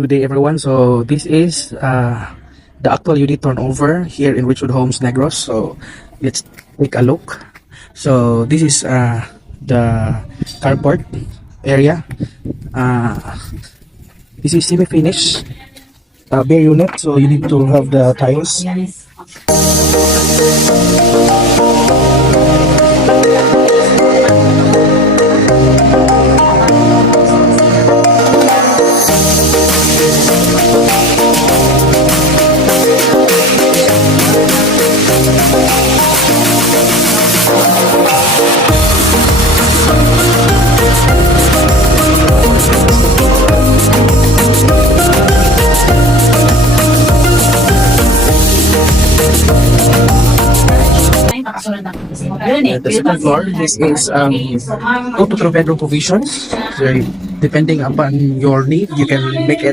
Good day everyone. So this is the actual unit turnover here in Richwood Homes Negros. So let's take a look. So this is the carport area. This is semi-finished bare unit. So you need to have the tiles. The second floor, this is 2 to 3 bedroom provisions. So depending upon your need, you can make it